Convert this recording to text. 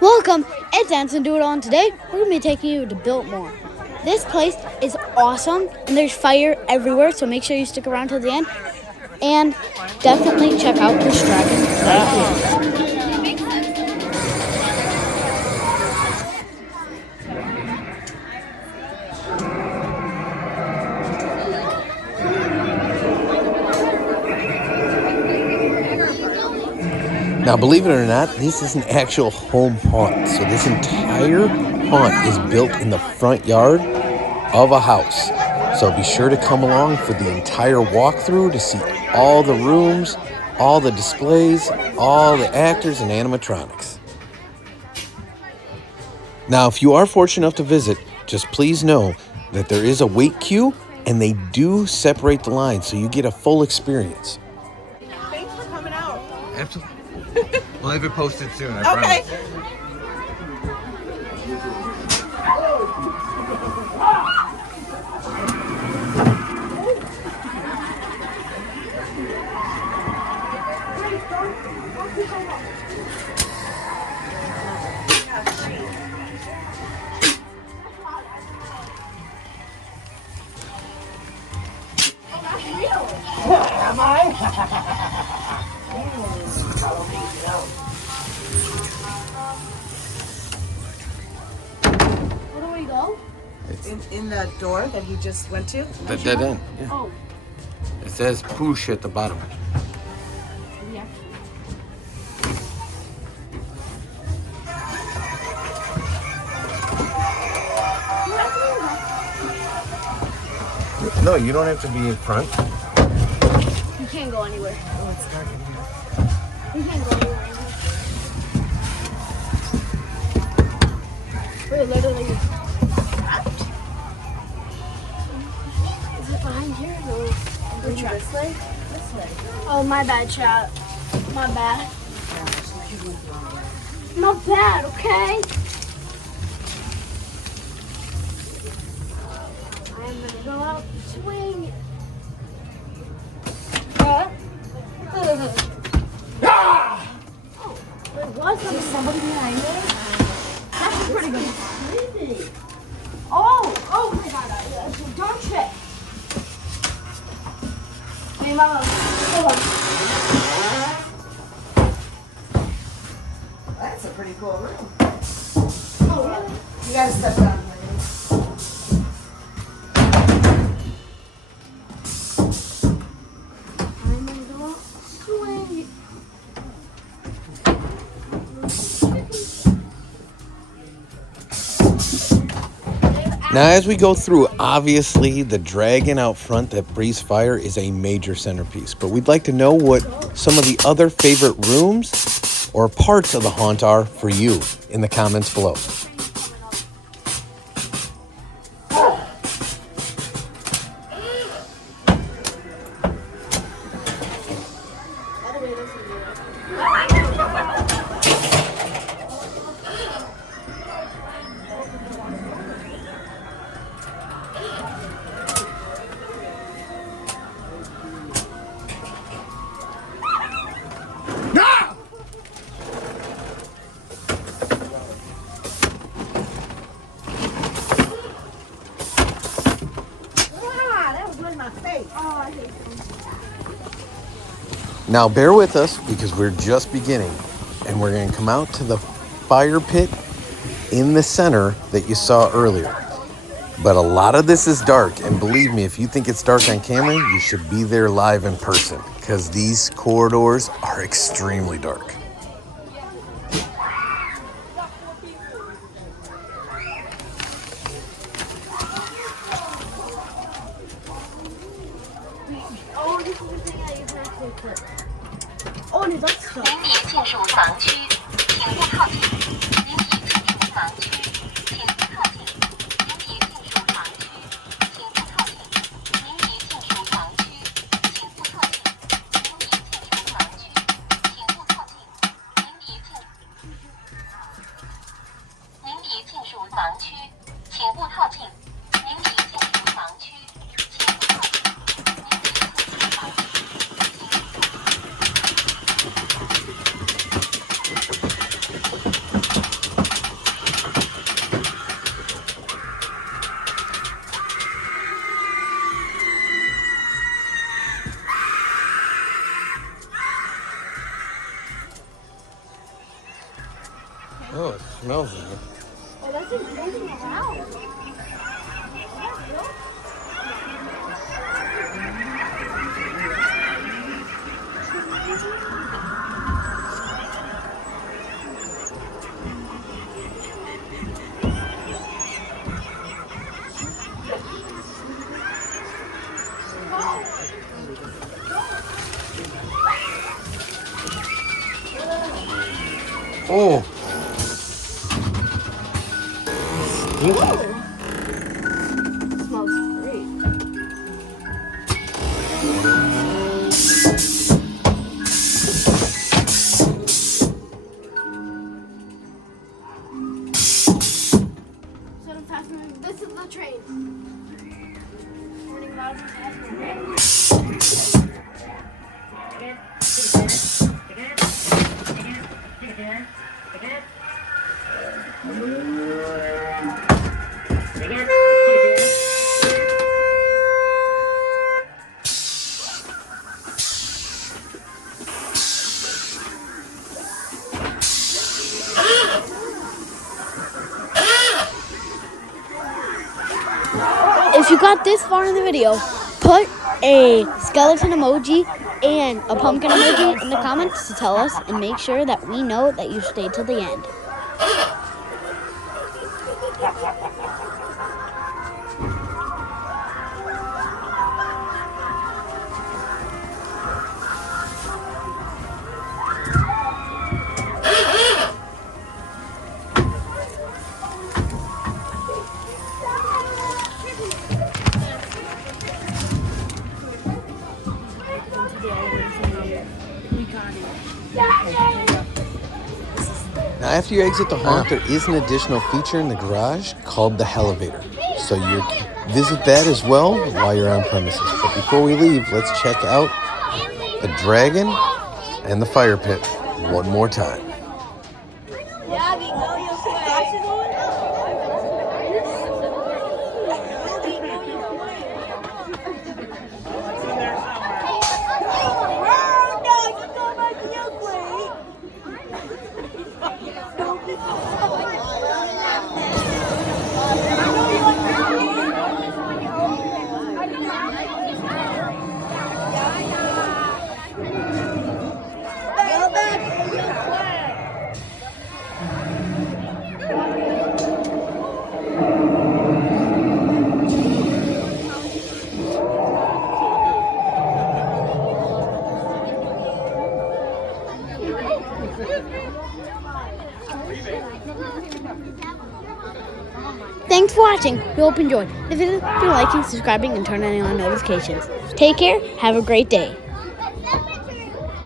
Welcome, it's Anson Doodle, and today we're going to be taking you to Biltmore. This place is awesome, and there's fire everywhere, so make sure you stick around till the end. And definitely check out this dragon right here. Now, believe it or not, this is an actual home haunt. So this entire haunt is built in the front yard of a house. So be sure to come along for the entire walkthrough to see all the rooms, all the displays, all the actors and animatronics. Now, if you are fortunate enough to visit, just please know that there is a wait queue and they do separate the lines so you get a full experience. Thanks for coming out. Absolutely. We'll have it posted soon, I Okay. promise. Where do we go? In the door that he just went to. The dead end. Yeah. Oh, It says push at the bottom. yeah. No, you don't have to be in front. You can't go anywhere. Oh, it's dark in here. You can't go anywhere. We're literally trapped. Is it behind here? No. We're trapped. This way? This way. Oh, my bad, chat. My bad. My bad, okay? I'm gonna go out and swing. Oh, there was somebody behind me. That's pretty good. Oh my god, don't trip. Hey, Mama, hold on. That's a pretty cool room. Oh, really? You gotta step down here. I'm gonna go out swing. Now, as we go through, obviously the dragon out front that breathes fire is a major centerpiece. But we'd like to know what some of the other favorite rooms or parts of the haunt are for you in the comments below. That was in my face. Oh, I hate them. Now, bear with us because we're just beginning and we're going to come out to the fire pit in the center that you saw earlier. But a lot of this is dark, and believe me, if you think it's dark on camera, you should be there live in person because these corridors are extremely dark. Oh, this is the thing I even actually put. Oh, and that's stuff. 您已进入房区，请勿靠近。您已进入房区，请勿靠近。您已进入房区，请勿靠近。您已进入房区，请勿靠近。您已进入房区，请勿靠近。您已进入房区，请勿靠近。您已进入房区，请勿靠近。Oh, it smells good. Oh, that's just moving around. Oh. Smells great. This is the train. Morning loud and fast. If you got this far in the video, put a skeleton emoji and a pumpkin emoji in the comments to tell us and make sure that we know that you stayed till the end. Now, after you exit the haunt, there is an additional feature in the garage called the elevator. So you visit that as well while you're on premises. But before we leave, let's check out the dragon and the fire pit one more time. Thanks for watching. We hope you enjoyed. If you liking, subscribing, and turning on notifications. Take care. Have a great day.